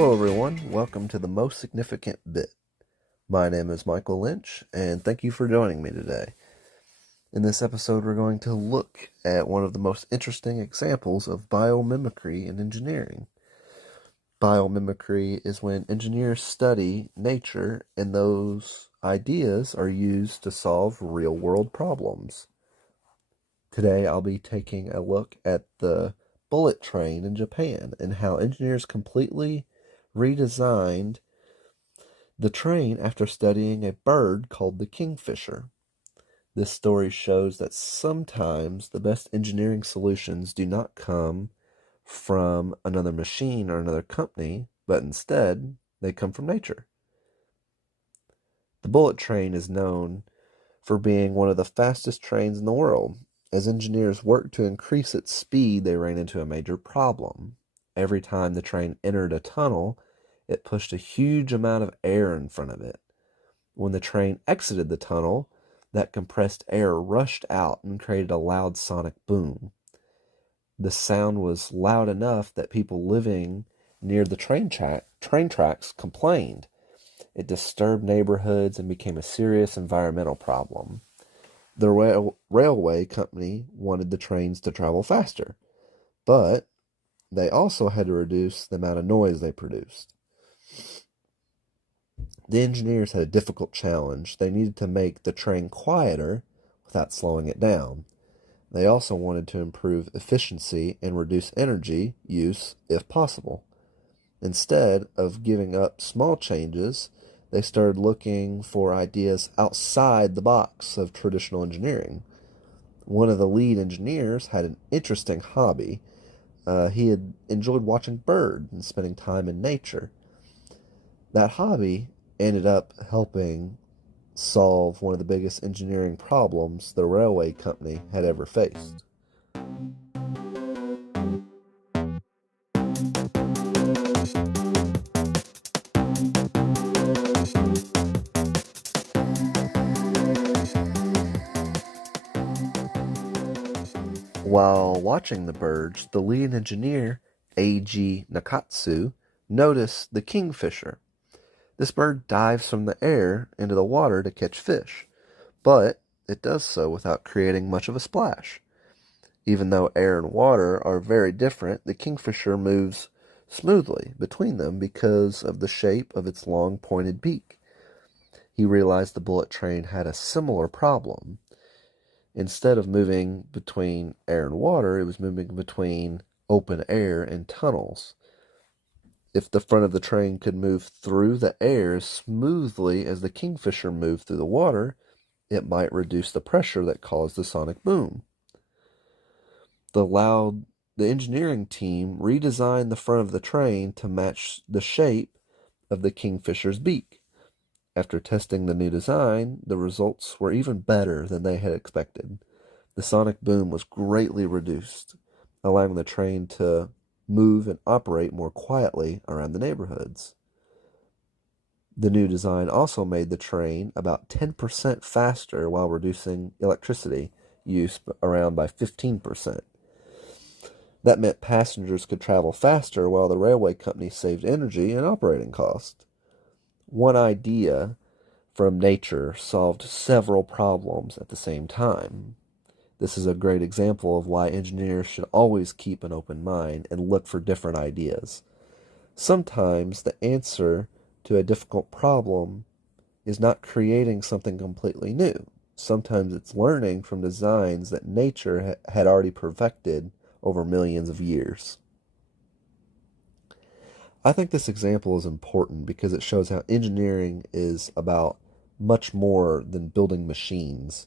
Hello, everyone. Welcome to the Most Significant Bit. My name is Michael Lynch, and thank you for joining me today. In this episode, we're going to look at one of the most interesting examples of biomimicry in engineering. Biomimicry is when engineers study nature, and those ideas are used to solve real-world problems. Today, I'll be taking a look at the bullet train in Japan and how engineers completely redesigned the train after studying a bird called the kingfisher. This story shows that sometimes the best engineering solutions do not come from another machine or another company, but instead they come from nature. The bullet train is known for being one of the fastest trains in the world. As engineers worked to increase its speed, they ran into a major problem. Every time the train entered a tunnel, it pushed a huge amount of air in front of it. When the train exited the tunnel, that compressed air rushed out and created a loud sonic boom. The sound was loud enough that people living near the train tracks complained. It disturbed neighborhoods and became a serious environmental problem. The railway company wanted the trains to travel faster, but they also had to reduce the amount of noise they produced. The engineers had a difficult challenge. They needed to make the train quieter without slowing it down. They also wanted to improve efficiency and reduce energy use if possible. Instead of giving up small changes, they started looking for ideas outside the box of traditional engineering. One of the lead engineers had an interesting hobby. He had enjoyed watching birds and spending time in nature. That hobby ended up helping solve one of the biggest engineering problems the railway company had ever faced. While watching the birds, the lead engineer, Eiji Nakatsu, noticed the kingfisher. This bird dives from the air into the water to catch fish, but it does so without creating much of a splash. Even though air and water are very different, the kingfisher moves smoothly between them because of the shape of its long pointed beak. He realized the bullet train had a similar problem. Instead of moving between air and water, it was moving between open air and tunnels. If the front of the train could move through the air as smoothly as the kingfisher moved through the water, it might reduce the pressure that caused the sonic boom. The engineering team redesigned the front of the train to match the shape of the kingfisher's beak. After testing the new design, the results were even better than they had expected. The sonic boom was greatly reduced, allowing the train to move and operate more quietly around the neighborhoods. The new design also made the train about 10% faster while reducing electricity use around by 15%. That meant passengers could travel faster while the railway company saved energy and operating costs. One idea from nature solved several problems at the same time. This is a great example of why engineers should always keep an open mind and look for different ideas. Sometimes the answer to a difficult problem is not creating something completely new. Sometimes it's learning from designs that nature had already perfected over millions of years. I think this example is important because it shows how engineering is about much more than building machines.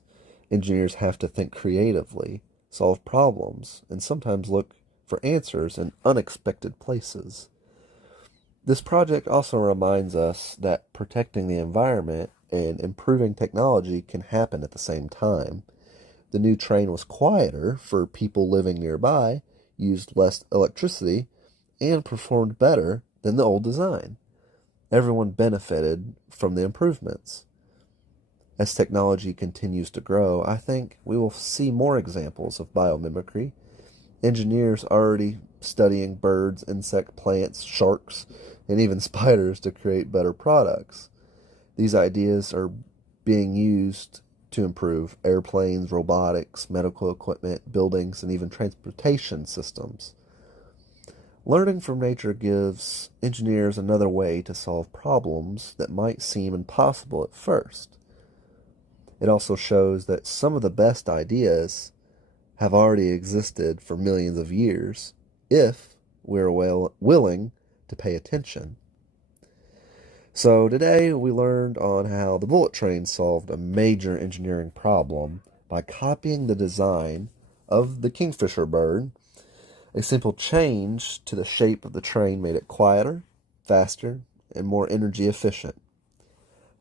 Engineers have to think creatively, solve problems, and sometimes look for answers in unexpected places. This project also reminds us that protecting the environment and improving technology can happen at the same time. The new train was quieter for people living nearby, used less electricity, and performed better than the old design. Everyone benefited from the improvements. As technology continues to grow, I think we will see more examples of biomimicry. Engineers are already studying birds, insect, plants, sharks, and even spiders to create better products. These ideas are being used to improve airplanes, robotics, medical equipment, buildings, and even transportation systems. Learning from nature gives engineers another way to solve problems that might seem impossible at first. It also shows that some of the best ideas have already existed for millions of years if we're willing to pay attention. So today we learned on how the bullet train solved a major engineering problem by copying the design of the kingfisher bird. A simple change to the shape of the train made it quieter, faster, and more energy efficient.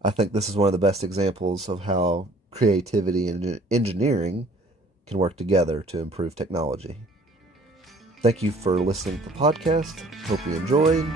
I think this is one of the best examples of how creativity and engineering can work together to improve technology. Thank you for listening to the podcast. Hope you enjoyed.